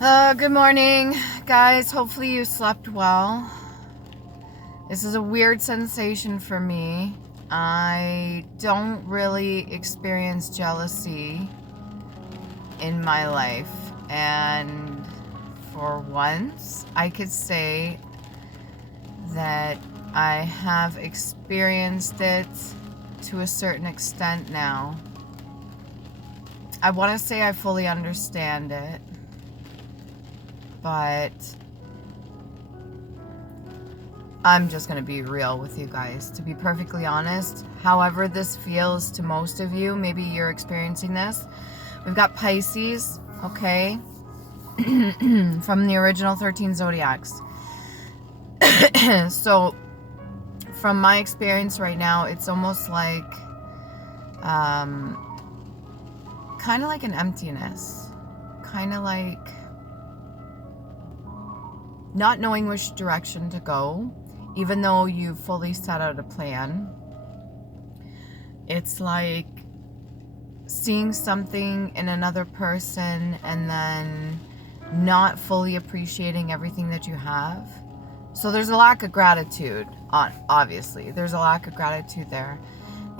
Good morning, guys. Hopefully you slept well. This is a weird sensation for me. I don't really experience jealousy in my life, and for once, I could say that I have experienced it to a certain extent now. I want to say I fully understand it, but I'm just going to be real with you guys. To be perfectly honest, however this feels to most of you, maybe you're experiencing this. We've got Pisces, okay, from the original 13 zodiacs. So from my experience right now, it's almost like kind of like an emptiness, kind of like not knowing which direction to go, even though you fully set out a plan. It's like seeing something in another person and then not fully appreciating everything that you have. So there's a lack of gratitude, obviously. There's a lack of gratitude there.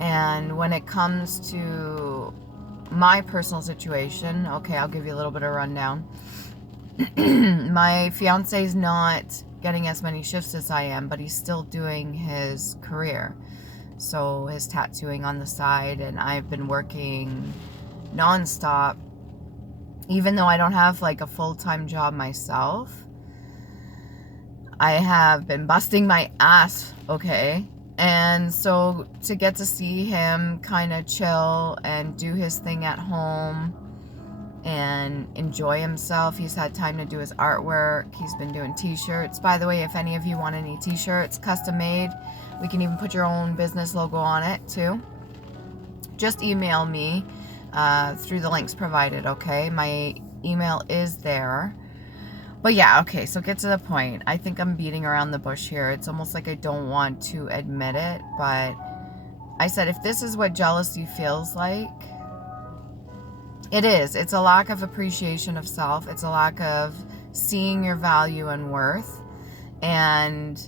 And when it comes to my personal situation, okay, I'll give you a little bit of a rundown. My fiance is not getting as many shifts as I am, but he's still doing his career. So his tattooing on the side, and I've been working nonstop, even though I don't have like a full-time job myself. I have been busting my ass, okay? And so to get to see him kind of chill and do his thing at home and enjoy himself. He's had time to do his artwork. He's been doing t-shirts. By the way, if any of you want any t-shirts, custom made, we can even put your own business logo on it too. Just email me through the links provided, okay? My email is there. But yeah, okay, so get to the point. I think I'm beating around the bush here. It's almost like I don't want to admit it, but I said if this is what jealousy feels like, it is. It's a lack of appreciation of self. It's a lack of seeing your value and worth, and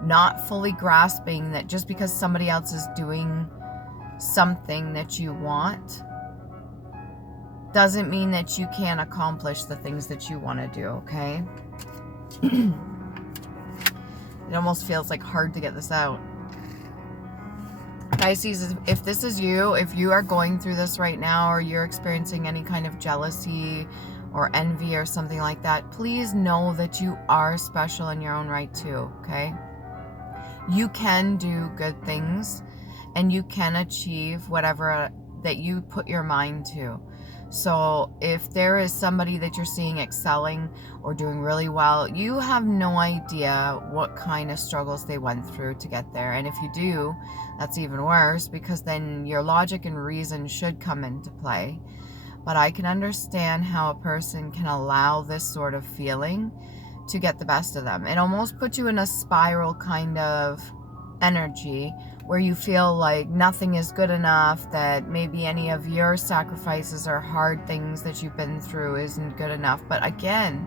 not fully grasping that just because somebody else is doing something that you want doesn't mean that you can't accomplish the things that you want to do, okay? It almost feels like hard to get this out. Pisces, if this is you, if you are going through this right now, or you're experiencing any kind of jealousy or envy or something like that, please know that you are special in your own right too, okay? You can do good things, and you can achieve whatever that you put your mind to. So if there is somebody that you're seeing excelling or doing really well, you have no idea what kind of struggles they went through to get there. And if you do, that's even worse, because then your logic and reason should come into play. But I can understand how a person can allow this sort of feeling to get the best of them. It almost puts you in a spiral kind of energy where you feel like nothing is good enough, that maybe any of your sacrifices or hard things that you've been through isn't good enough. But again,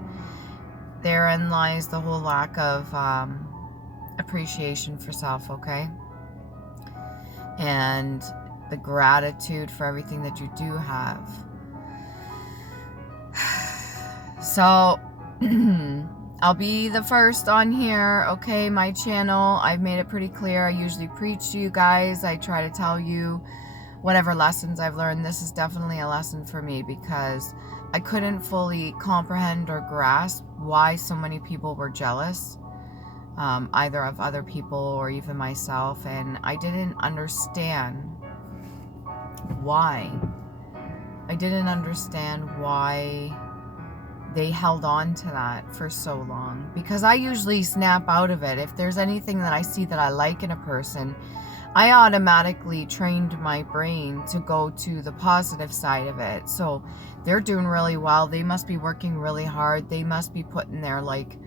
therein lies the whole lack of appreciation for self, okay? And the gratitude for everything that you do have. So I'll be the first on here, okay? My channel, I've made it pretty clear. I usually preach to you guys. I try to tell you whatever lessons I've learned. This is definitely a lesson for me, because I couldn't fully comprehend or grasp why so many people were jealous, either of other people or even myself. And I didn't understand why. I didn't understand why they held on to that for so long, because I usually snap out of it. If there's anything that I see that I like in a person, I automatically trained my brain to go to the positive side of it. So they're doing really well. They must be working really hard. They must be putting their like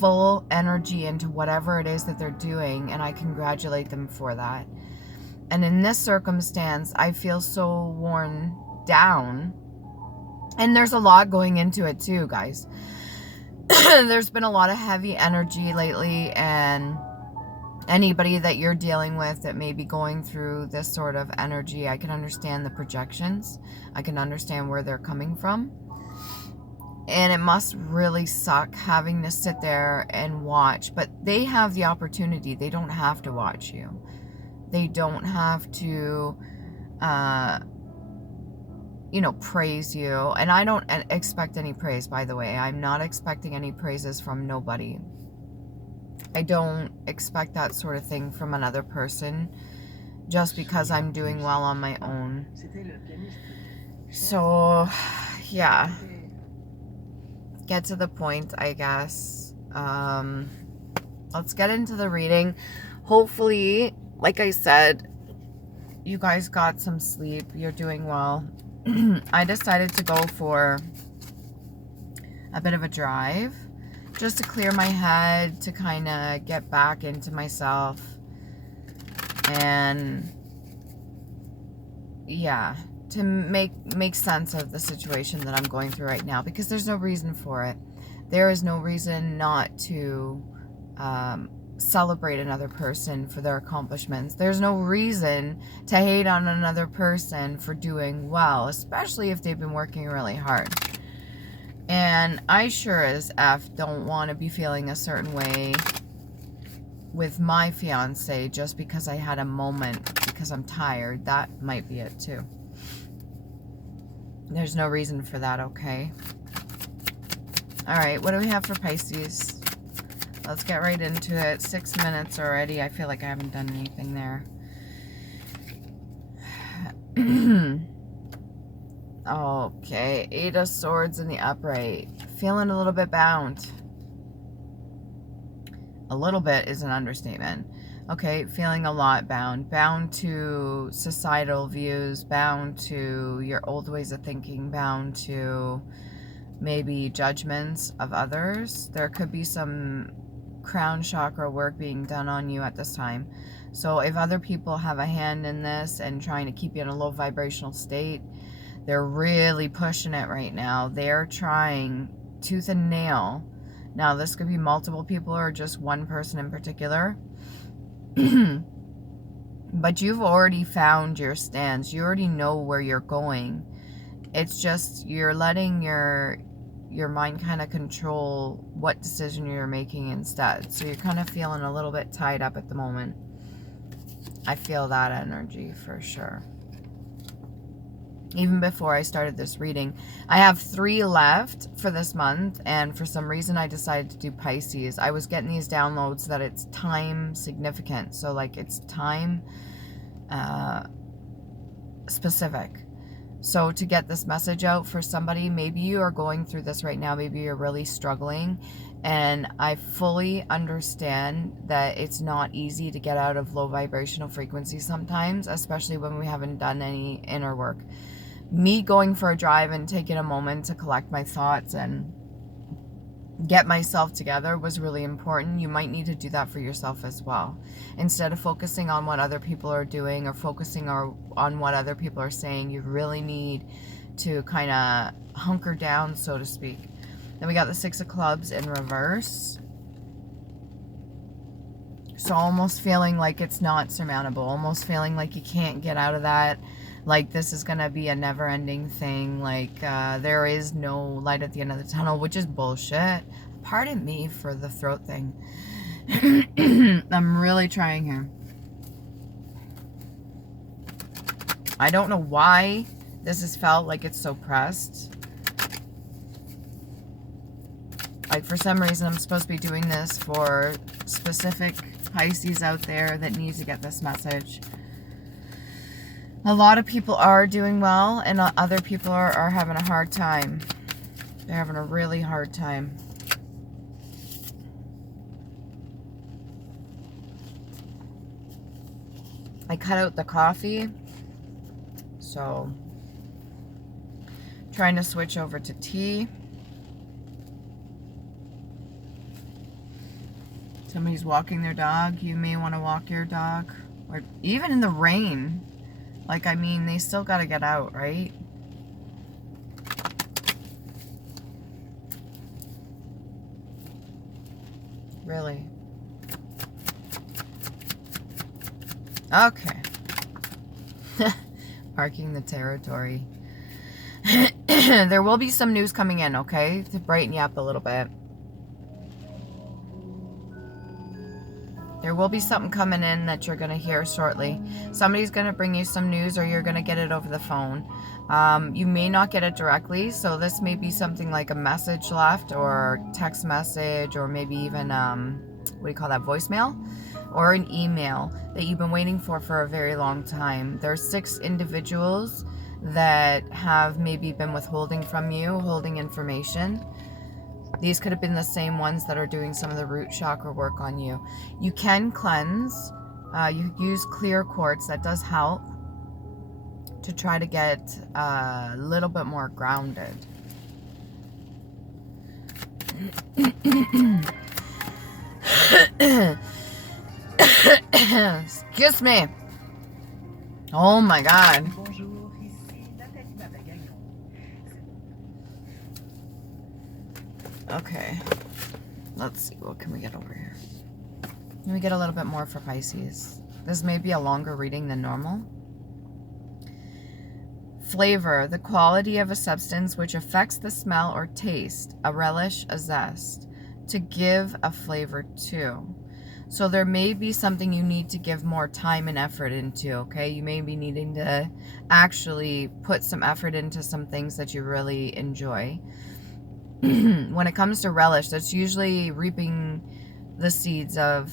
full energy into whatever it is that they're doing, and I congratulate them for that. And in this circumstance, I feel so worn down And there's a lot going into it too, guys. There's been a lot of heavy energy lately, and anybody that you're dealing with that may be going through this sort of energy, I can understand the projections. I can understand where they're coming from. And it must really suck having to sit there and watch. But they have the opportunity. They don't have to watch you. They don't have to, you know, praise you. And I don't expect any praise, by the way. I'm not expecting any praises from nobody. I don't expect that sort of thing from another person just because I'm doing well on my own. So, yeah. Get to the point, I guess. Let's get into the reading. Hopefully, like I said, you guys got some sleep. You're doing well. I decided to go for a bit of a drive just to clear my head, to kind of get back into myself. And yeah, to make sense of the situation that I'm going through right now, because there's no reason for it. There is no reason not to celebrate another person for their accomplishments. There's no reason to hate on another person for doing well, especially if they've been working really hard. And I sure as F don't want to be feeling a certain way with my fiance just because I had a moment because I'm tired. That might be it too. There's no reason for that, okay? Alright, what do we have for Pisces? Let's get right into it. 6 minutes already. I feel like I haven't done anything there. Okay, 8 of Swords in the upright. Feeling a little bit bound. A little bit is an understatement. Okay, feeling a lot bound. Bound to societal views, bound to your old ways of thinking, bound to maybe judgments of others. There could be some crown chakra work being done on you at this time. So if other people have a hand in this and trying to keep you in a low vibrational state, they're really pushing it right now. They're trying tooth and nail. Now, this could be multiple people or just one person in particular. But you've already found your stance. You already know where you're going. It's just you're letting your mind kind of control what decision you're making instead. So you're kind of feeling a little bit tied up at the moment. I feel that energy for sure. Even before I started this reading, I have 3 left for this month, and for some reason I decided to do Pisces. I was getting these downloads that it's time significant, so like it's time specific. So to get this message out for somebody, maybe you are going through this right now, maybe you're really struggling, and I fully understand that it's not easy to get out of low vibrational frequency sometimes, especially when we haven't done any inner work. Me going for a drive and taking a moment to collect my thoughts and get myself together was really important. You might need to do that for yourself as well. Instead of focusing on what other people are doing or focusing on what other people are saying, you really need to kind of hunker down, so to speak. Then we got the 6 of Clubs in reverse. So almost feeling like it's not surmountable, almost feeling like you can't get out of that. Like this is going to be a never-ending thing. Like there is no light at the end of the tunnel, which is bullshit. Pardon me for the throat thing. I'm really trying here. I don't know why this has felt like it's so pressed. Like for some reason I'm supposed to be doing this for specific Pisces out there that needs to get this message. A lot of people are doing well, and other people are having a hard time. They're having a really hard time. I cut out the coffee, so trying to switch over to tea. Somebody's walking their dog. You may want to walk your dog, or even in the rain. Like, I mean, they still got to get out, right? Really? Okay. Marking the territory. There will be some news coming in, okay? To brighten you up a little bit. There will be something coming in that you're going to hear shortly. Somebody's going to bring you some news, or you're going to get it over the phone. You may not get it directly, so this may be something like a message left, or text message, or maybe even, what do you call that, voicemail? Or an email that you've been waiting for a very long time. There's 6 individuals that have maybe been withholding from you, holding information. These could have been the same ones that are doing some of the root chakra work on you. You can cleanse. You use clear quartz. That does help to try to get a little bit more grounded. Excuse me. Oh my God. Okay. Let's see. What can we get over here? Can we get a little bit more for Pisces? This may be a longer reading than normal. Flavor. The quality of a substance which affects the smell or taste. A relish, a zest. To give a flavor to. So there may be something you need to give more time and effort into, okay? You may be needing to actually put some effort into some things that you really enjoy. When it comes to relish, that's usually reaping the seeds of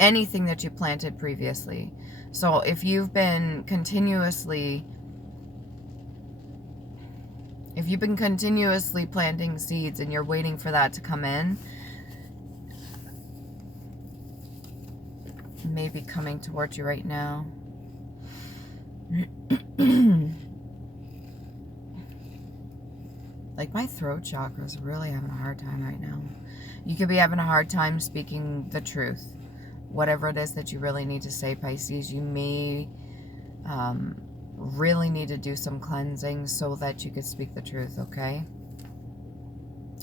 anything that you planted previously. So if you've been continuously planting seeds and you're waiting for that to come in, maybe coming towards you right now. Like, my throat chakra is really having a hard time right now. You could be having a hard time speaking the truth. Whatever it is that you really need to say, Pisces, you may really need to do some cleansing so that you could speak the truth, okay?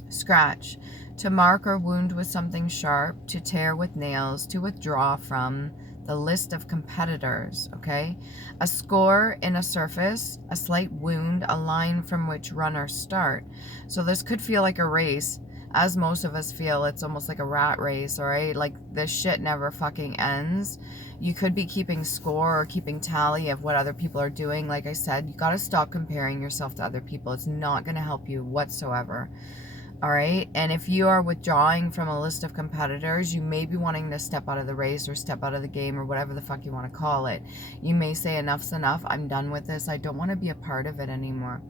Scratch. To mark or wound with something sharp, to tear with nails, to withdraw from the list of competitors, okay? A score in a surface, a slight wound, a line from which runners start. So this could feel like a race, as most of us feel. It's almost like a rat race, all right? Like, this shit never fucking ends. You could be keeping score or keeping tally of what other people are doing. Like I said, you got to stop comparing yourself to other people. It's not going to help you whatsoever. All right. And if you are withdrawing from a list of competitors, you may be wanting to step out of the race or step out of the game or whatever the fuck you want to call it. You may say, enough's enough. I'm done with this. I don't want to be a part of it anymore.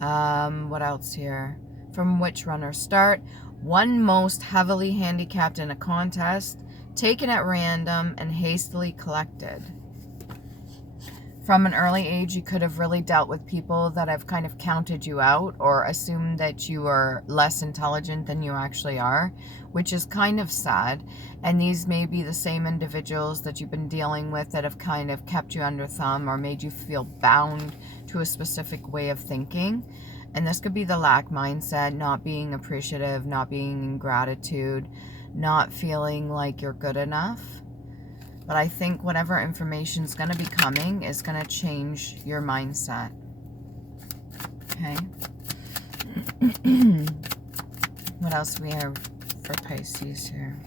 What else here? From which runner start? One most heavily handicapped in a contest, taken at random and hastily collected. From an early age, you could have really dealt with people that have kind of counted you out or assumed that you are less intelligent than you actually are, which is kind of sad. And these may be the same individuals that you've been dealing with that have kind of kept you under thumb or made you feel bound to a specific way of thinking. And this could be the lack mindset, not being appreciative, not being in gratitude, not feeling like you're good enough. But I think whatever information is going to be coming is going to change your mindset. Okay. What else do we have for Pisces here?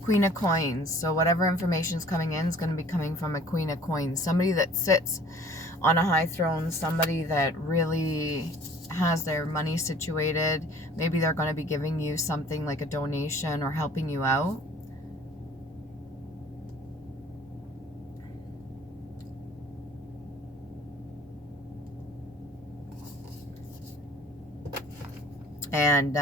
Queen of Coins. So whatever information is coming in is going to be coming from a Queen of Coins. Somebody that sits on a high throne. Somebody that really has their money situated. Maybe they're going to be giving you something like a donation or helping you out. And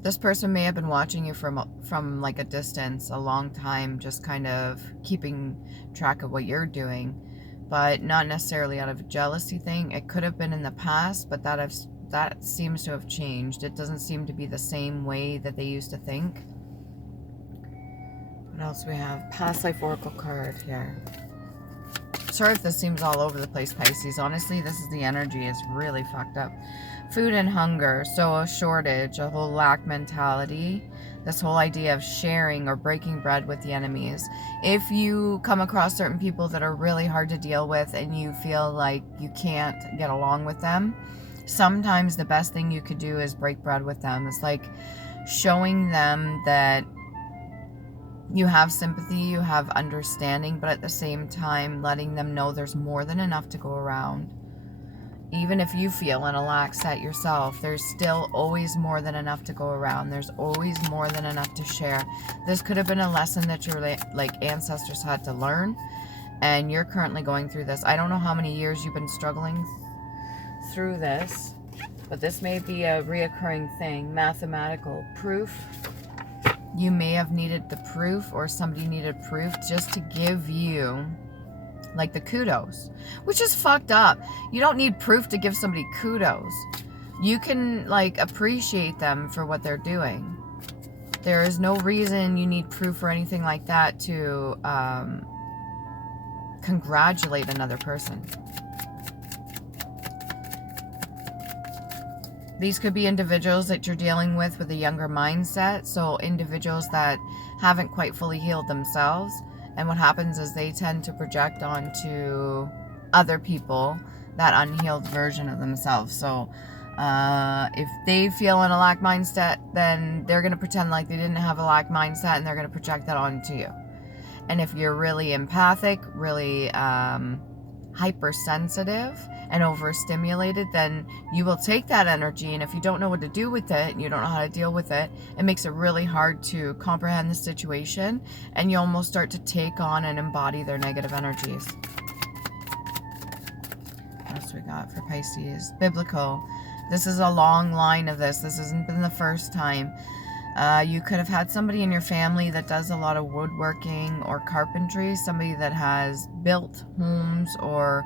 this person may have been watching you from like a distance, a long time, just kind of keeping track of what you're doing, but not necessarily out of a jealousy thing. It could have been in the past, but that seems to have changed. It doesn't seem to be the same way that they used to think. What else we have? Past life oracle card here. chart, this seems all over the place, Pisces. Honestly, this is the energy. It's really fucked up. Food and hunger. So a shortage, a whole lack mentality. This whole idea of sharing or breaking bread with the enemies. If you come across certain people that are really hard to deal with and you feel like you can't get along with them, sometimes the best thing you could do is break bread with them. It's like showing them that you have sympathy, you have understanding, but at the same time letting them know there's more than enough to go around. Even if you feel in a lack set yourself, there's still always more than enough to go around. There's always more than enough to share. This could have been a lesson that your ancestors had to learn, and you're currently going through this. I don't know how many years you've been struggling through this, but this may be a reoccurring thing. Mathematical proof. You may have needed the proof, or somebody needed proof just to give you like the kudos, which is fucked up. You don't need proof to give somebody kudos. You can like appreciate them for what they're doing. There is no reason you need proof or anything like that to congratulate another person. These could be individuals that you're dealing with a younger mindset. So individuals that haven't quite fully healed themselves. And what happens is they tend to project onto other people that unhealed version of themselves. So if they feel in a lack mindset, then they're going to pretend like they didn't have a lack mindset, and they're going to project that onto you. And if you're really empathic, really hypersensitive and overstimulated, then you will take that energy, and if you don't know what to do with it, and you don't know how to deal with it, it makes it really hard to comprehend the situation, and you almost start to take on and embody their negative energies. What else we got for Pisces? Biblical. This is a long line of this. This hasn't been the first time. You could have had somebody in your family that does a lot of woodworking or carpentry, somebody that has built homes or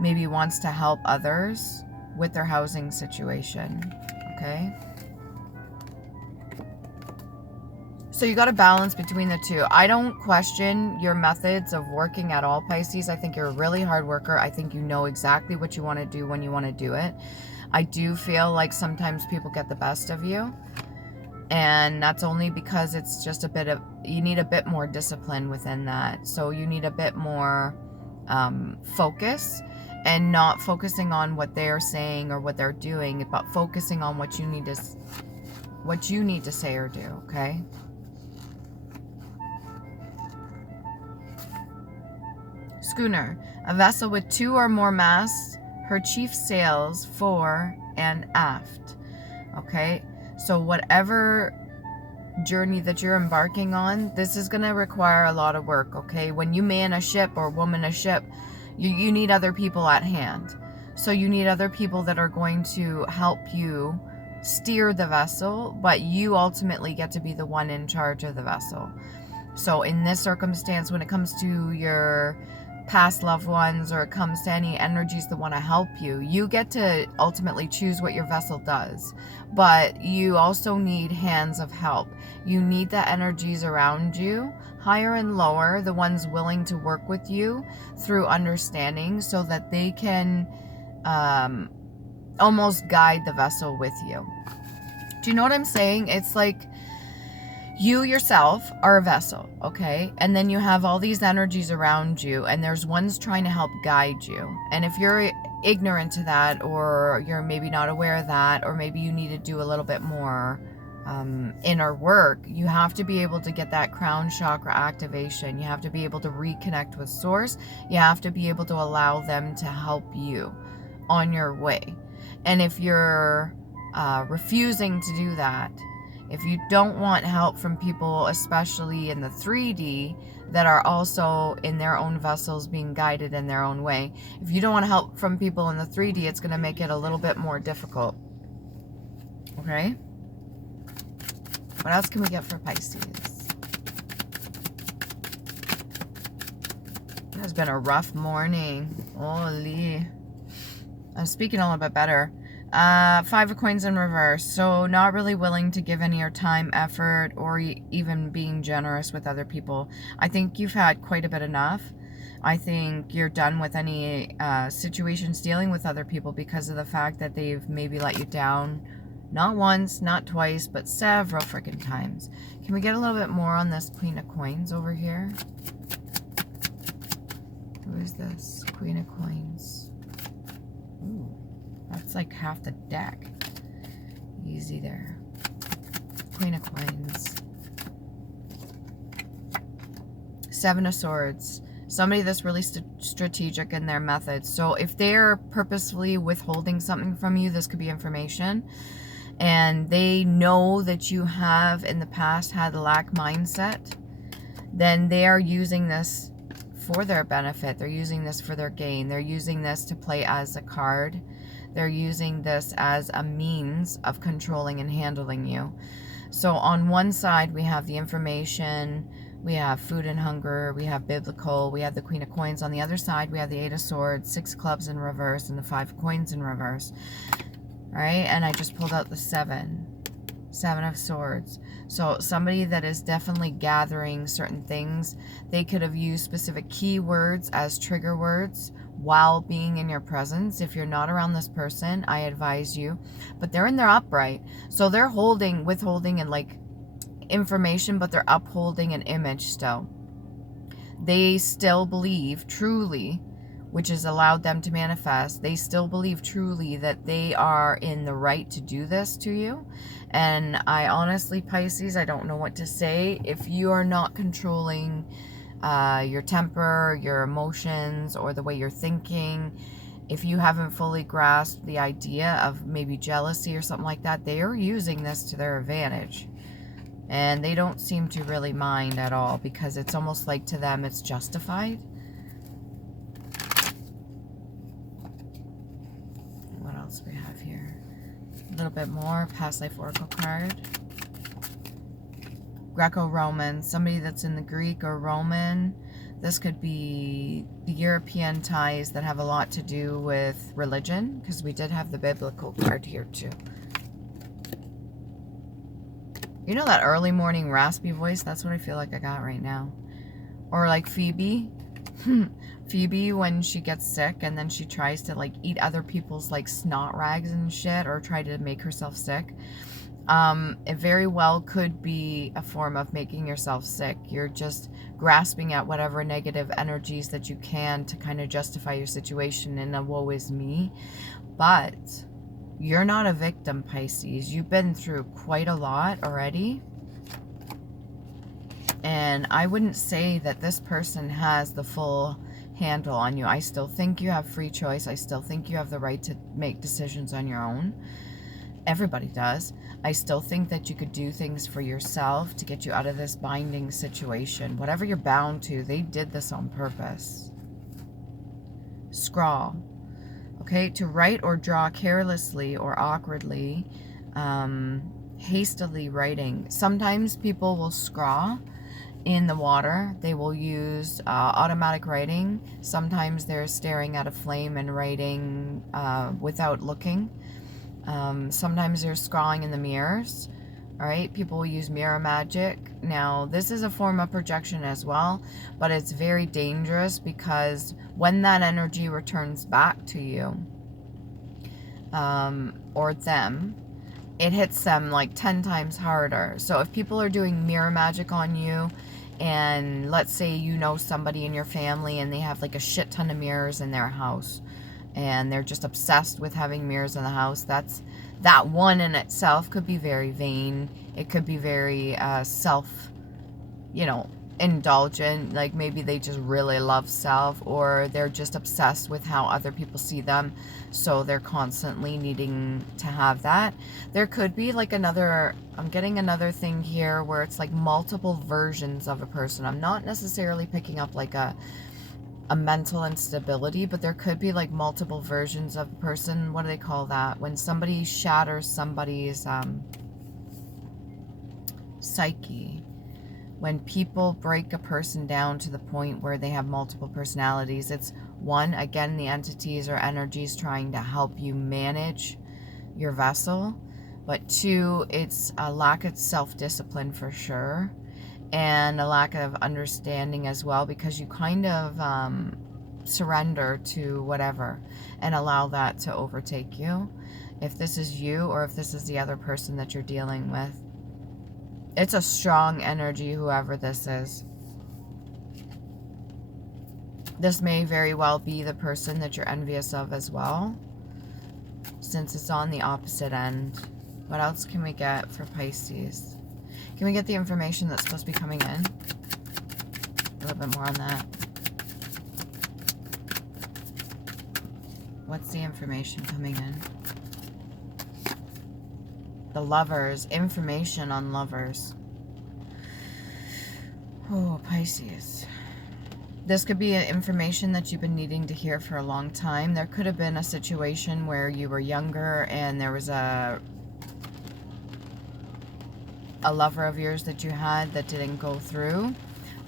maybe wants to help others with their housing situation, okay? So you got to balance between the two. I don't question your methods of working at all, Pisces. I think you're a really hard worker. I think you know exactly what you want to do when you want to do it. I do feel like sometimes people get the best of you. And that's only because it's just a bit of, you need a bit more discipline within that. So you need a bit more focus, and not focusing on what they're saying or what they're doing, but focusing on what you need to say or do, okay? Schooner, a vessel with 2 or more masts, her chief sails fore and aft, okay? So whatever journey that you're embarking on, this is going to require a lot of work, okay? When you man a ship or woman a ship, you need other people at hand. So you need other people that are going to help you steer the vessel, but you ultimately get to be the one in charge of the vessel. So in this circumstance, when it comes to your past loved ones, or it comes to any energies that want to help you, you get to ultimately choose what your vessel does. But you also need hands of help. You need the energies around you, higher and lower, the ones willing to work with you through understanding, so that they can almost guide the vessel with you. Do you know what I'm saying? It's like you yourself are a vessel, okay? And then you have all these energies around you, and there's ones trying to help guide you. And if you're ignorant to that, or you're maybe not aware of that, or maybe you need to do a little bit more inner work, you have to be able to get that crown chakra activation. You have to be able to reconnect with source. You have to be able to allow them to help you on your way. And if you're refusing to do that, if you don't want help from people, especially in the 3D, that are also in their own vessels being guided in their own way, if you don't want help from people in the 3D, it's going to make it a little bit more difficult. Okay? What else can we get for Pisces? It has been a rough morning. Holy. I'm speaking a little bit better. 5 of coins in reverse. So not really willing to give any of your time, effort, or even being generous with other people. I think you've had quite a bit enough. I think you're done with any situations dealing with other people because of the fact that they've maybe let you down. Not once, not twice, but several freaking times. Can we get a little bit more on this Queen of Coins over here? Who is this? Queen of Coins. Ooh, that's like half the deck. Easy there. Queen of Coins. Seven of Swords. Somebody that's really strategic in their methods. So if they're purposefully withholding something from you, this could be information, and they know that you have in the past had a lack mindset, then they are using this for their benefit. They're using this for their gain. They're using this to play as a card. They're using this as a means of controlling and handling you. So on one side, we have the information, we have food and hunger, we have biblical, we have the Queen of Coins. On the other side, we have the Eight of Swords, Six Clubs in reverse, and the Five of Coins in reverse. All right, and I just pulled out the Seven of Swords. So somebody that is definitely gathering certain things, they could have used specific keywords as trigger words while being in your presence. If you're not around this person, I advise you, but they're in their upright. So they're withholding and like information, but they're upholding an image still. They still believe truly, which has allowed them to manifest, they still believe truly that they are in the right to do this to you. And I honestly, Pisces, I don't know what to say. If you are not controlling your temper, your emotions, or the way you're thinking, if you haven't fully grasped the idea of maybe jealousy or something like that, they are using this to their advantage. And they don't seem to really mind at all, because it's almost like to them it's justified. What else we have here? A little bit more past life oracle card. Greco-Roman, somebody that's in the Greek or Roman. This could be the European ties that have a lot to do with religion, because we did have the biblical card here too. You know that early morning raspy voice? That's what I feel like I got right now. Or like Phoebe. Phoebe, when she gets sick and then she tries to like eat other people's like snot rags and shit, or try to make herself sick. It very well could be a form of making yourself sick. You're just grasping at whatever negative energies that you can to kind of justify your situation in a woe is me. But you're not a victim, Pisces. You've been through quite a lot already. And I wouldn't say that this person has the full handle on you. I still think you have free choice. I still think you have the right to make decisions on your own. Everybody does. I still think that you could do things for yourself to get you out of this binding situation. Whatever you're bound to, they did this on purpose. Scrawl. Okay, to write or draw carelessly or awkwardly, hastily writing. Sometimes people will scrawl in the water. They will use automatic writing. Sometimes they're staring at a flame and writing without looking. Sometimes they're scrawling in the mirrors. All right, people will use mirror magic. Now, this is a form of projection as well, but it's very dangerous, because when that energy returns back to you, or them, it hits them like 10 times harder. So if people are doing mirror magic on you, and let's say you know somebody in your family and they have like a shit ton of mirrors in their house, and they're just obsessed with having mirrors in the house, that one in itself could be very vain. It could be very indulgent. Like maybe they just really love self, or they're just obsessed with how other people see them, so they're constantly needing to have that. There could be like I'm getting another thing here where it's like multiple versions of a person. I'm not necessarily picking up like a mental instability, but there could be like multiple versions of a person. What do they call that? When somebody shatters somebody's psyche. When people break a person down to the point where they have multiple personalities, it's one, again, the entities or energies trying to help you manage your vessel. But two, it's a lack of self-discipline for sure. and a lack of understanding as well, because you kind of surrender to whatever and allow that to overtake you. If this is you or if this is the other person that you're dealing with, it's a strong energy, whoever this is. This may very well be the person that you're envious of as well, since it's on the opposite end. What else can we get for Pisces? Can we get the information that's supposed to be coming in? A little bit more on that. What's the information coming in? The Lovers. Information on Lovers. Oh, Pisces. This could be information that you've been needing to hear for a long time. There could have been a situation where you were younger and there was a lover of yours that you had that didn't go through.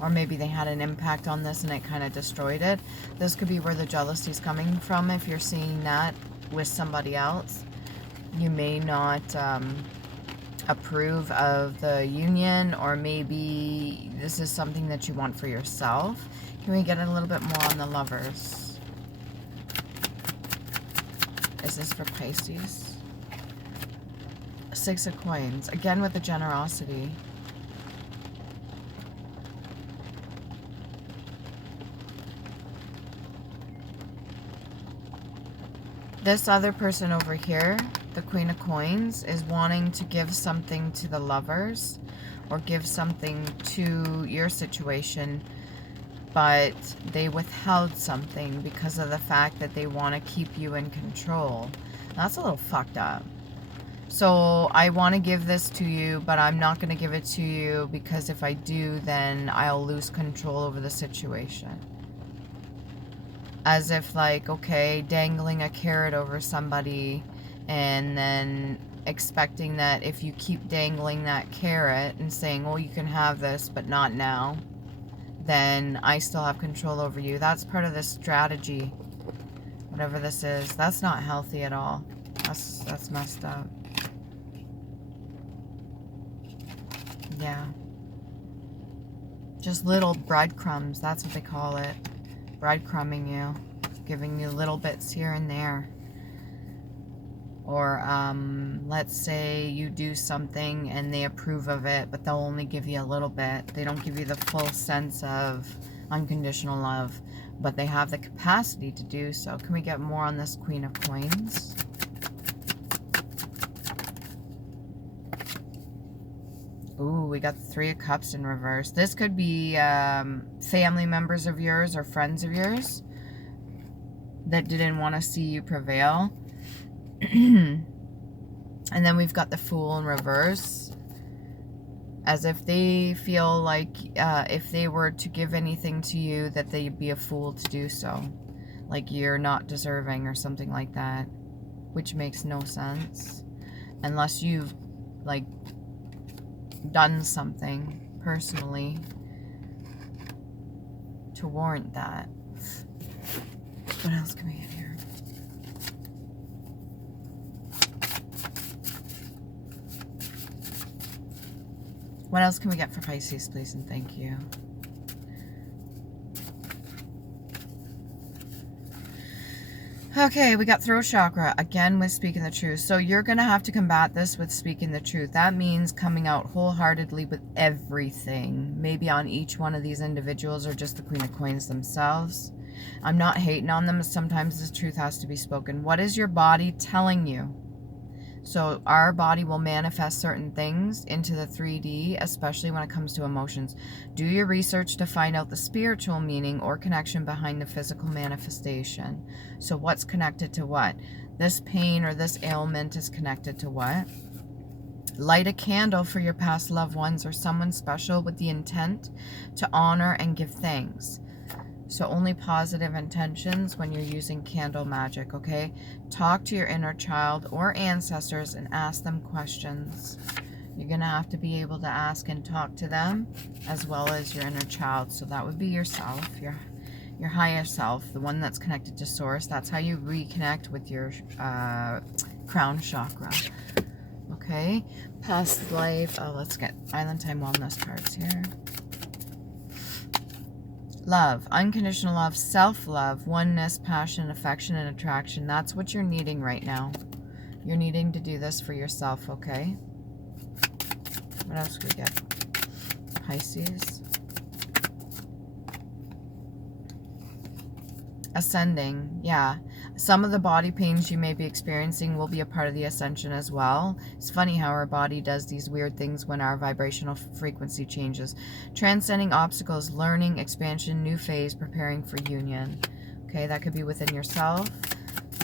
Or maybe they had an impact on this and it kind of destroyed it. This could be where the jealousy is coming from. If you're seeing that with somebody else, you may not approve of the union, or maybe this is something that you want for yourself. Can we get a little bit more on the Lovers? Is this for Pisces? Six of Coins. Again with the generosity. This other person over here, the Queen of Coins, is wanting to give something to the Lovers or give something to your situation, but they withheld something because of the fact that they want to keep you in control. That's a little fucked up. So I want to give this to you, but I'm not going to give it to you because if I do, then I'll lose control over the situation. As if like, okay, dangling a carrot over somebody and then expecting that if you keep dangling that carrot and saying, oh, you can have this, but not now, then I still have control over you. That's part of the strategy. Whatever this is. That's not healthy at all. That's messed up. Yeah. Just little breadcrumbs. That's what they call it. Breadcrumbing you. Giving you little bits here and there. Or, let's say you do something and they approve of it, but they'll only give you a little bit. They don't give you the full sense of unconditional love, but they have the capacity to do so. Can we get more on this Queen of Coins? Ooh, we got the Three of Cups in reverse. This could be family members of yours or friends of yours that didn't want to see you prevail. And then we've got the Fool in reverse, as if they feel like if they were to give anything to you that they'd be a fool to do so, like you're not deserving or something like that, which makes no sense unless you've like done something personally to warrant that. What else can we get here? What else can we get for Pisces, please, and thank you? Okay, we got throat chakra, again with speaking the truth. So you're going to have to combat this with speaking the truth. That means coming out wholeheartedly with everything. Maybe on each one of these individuals or just the Queen of Coins themselves. I'm not hating on them. Sometimes the truth has to be spoken. What is your body telling you? So our body will manifest certain things into the 3D, especially when it comes to emotions. Do your research to find out the spiritual meaning or connection behind the physical manifestation. So what's connected to what? This pain or this ailment is connected to what? Light a candle for your past loved ones or someone special with the intent to honor and give thanks. So only positive intentions when you're using candle magic, okay? Talk to your inner child or ancestors and ask them questions. You're going to have to be able to ask and talk to them as well as your inner child. So that would be yourself, your higher self, the one that's connected to source. That's how you reconnect with your crown chakra. Okay. Past life. Oh, let's get Island Time Wellness cards here. Love, unconditional love, self-love, oneness, passion, affection, and attraction. That's what you're needing right now. You're needing to do this for yourself, okay? What else do we get? Pisces. Ascending, yeah. Some of the body pains you may be experiencing will be a part of the ascension as well. It's funny how our body does these weird things when our vibrational frequency changes. Transcending obstacles, learning, expansion, new phase, preparing for union. Okay, that could be within yourself,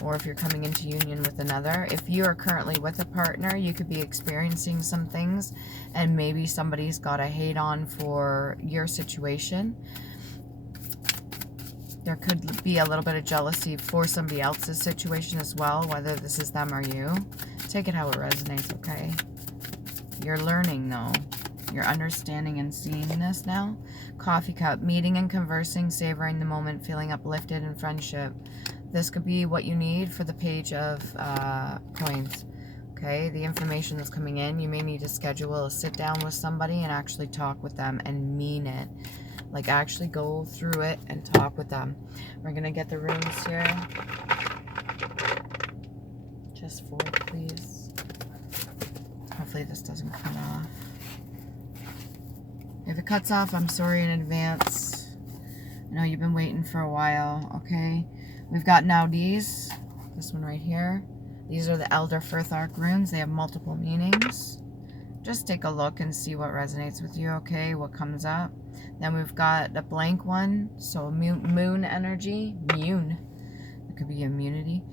or if you're coming into union with another. If you are currently with a partner, you could be experiencing some things, and maybe somebody's got a hate on for your situation. There could be a little bit of jealousy for somebody else's situation as well, whether this is them or you. Take it how it resonates, okay? You're learning, though. You're understanding and seeing this now. Coffee cup, meeting and conversing, savoring the moment, feeling uplifted in friendship. This could be what you need for the Page of Coins, okay? The information that's coming in, you may need to schedule a sit down with somebody and actually talk with them and mean it. Like, actually go through it and talk with them. We're going to get the runes here. Just 4, please. Hopefully this doesn't cut off. If it cuts off, I'm sorry in advance. I know you've been waiting for a while, okay? We've got now these. This one right here. These are the Elder Firth runes. They have multiple meanings. Just take a look and see what resonates with you, okay? What comes up. Then we've got the blank one, so moon energy, it could be immunity.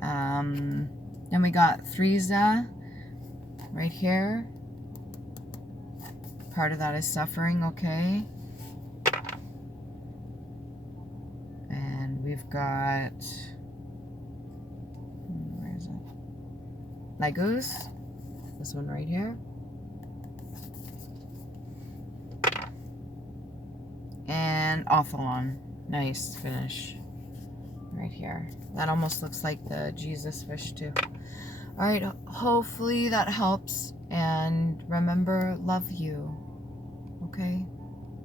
Then we got Threeza right here. Part of that is suffering, okay? And we've got, where is it? Lygus, this one right here. And Authelon. Nice finish right here. That almost looks like the Jesus fish too. All right, hopefully that helps. And remember, love you. Okay?